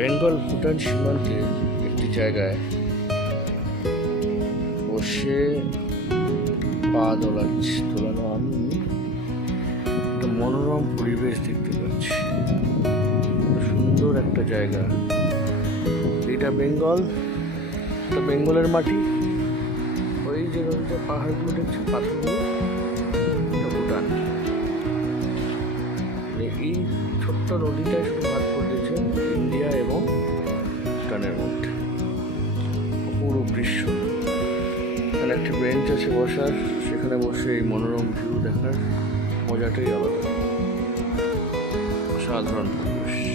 বেঙ্গল ভুটান সীমান্তের একটি জায়গায় বসে পা দোলানো আমি একটা মনোরম পরিবেশ দেখতে পাচ্ছি। সুন্দর একটা জায়গা। এটা বেঙ্গলের মাটি। ওই যে পাহাড়গুলো দেখছি, পাথরগুলো, ভুটান। এই ছোট্ট নদীটাই শুধু ভাগ করে দিয়েছে ইন্ডিয়া এবং ভুটানের মধ্যে। অপূর্ব দৃশ্য। এখানে একটি বেঞ্চ আছে বসার, সেখানে বসে এই মনোরম ভিউ দেখার মজাটাই আলাদা। সাধারণ পরিবেশ।